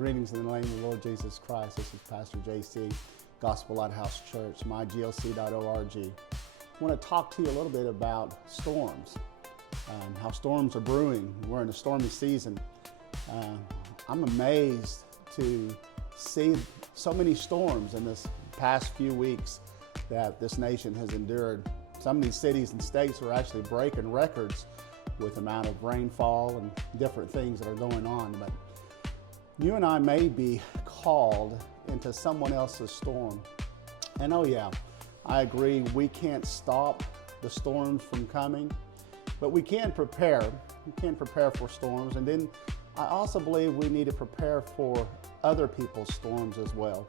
Greetings in the name of the Lord Jesus Christ. This is Pastor JC, Gospel Lighthouse Church, myglc.org. I want to talk to you a little bit about storms, how storms are brewing. We're in a stormy season. I'm amazed to see so many storms in this past few weeks that this nation has endured. Some of these cities and states are actually breaking records with the amount of rainfall and different things that are going on. But you and I may be called into someone else's storm. And oh yeah, I agree, we can't stop the storms from coming, but we can prepare. We can prepare for storms. And then I also believe we need to prepare for other people's storms as well.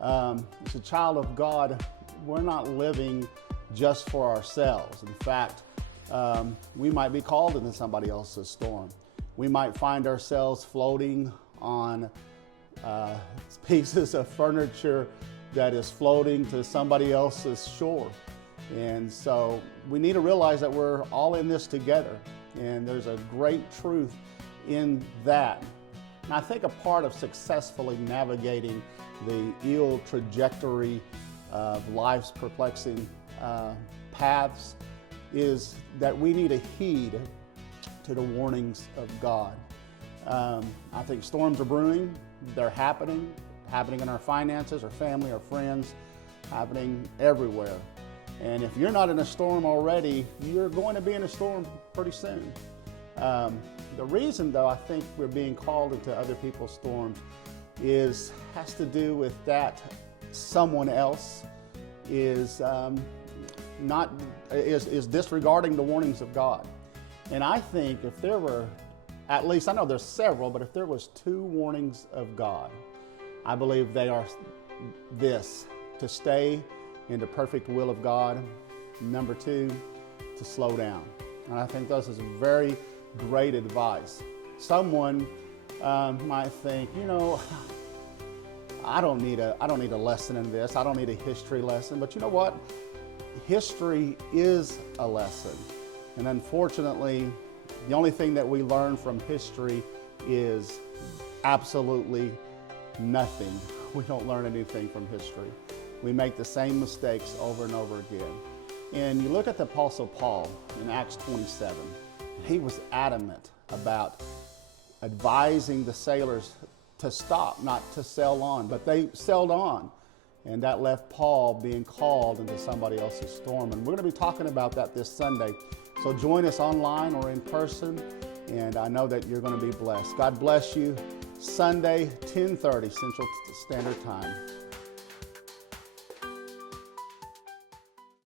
As a child of God, we're not living just for ourselves. In fact, we might be called into somebody else's storm. We might find ourselves floating on pieces of furniture that is floating to somebody else's shore. And so we need to realize that we're all in this together. And there's a great truth in that. And I think a part of successfully navigating the ill trajectory of life's perplexing paths is that we need to heed to the warnings of God. I think storms are brewing, they're happening in our finances, our family, our friends, happening everywhere. And if you're not in a storm already, you're going to be in a storm pretty soon. The reason, though, I think we're being called into other people's storms has to do with that someone else is disregarding the warnings of God. And I think if there were, at least, I know there's several, but if there was 2 warnings of God, I believe they are this: to stay in the perfect will of God. Number 2, to slow down. And I think this is very great advice. Someone might think, I don't need a lesson in this. I don't need a history lesson. But you know what? History is a lesson. And unfortunately, the only thing that we learn from history is absolutely nothing. We don't learn anything from history. We make the same mistakes over and over again. And you look at the Apostle Paul in Acts 27. He was adamant about advising the sailors to stop, not to sail on, but they sailed on. And that left Paul being called into somebody else's storm. And we're going to be talking about that this Sunday. So join us online or in person, and I know that you're going to be blessed. God bless you. Sunday, 10:30 Central Standard Time.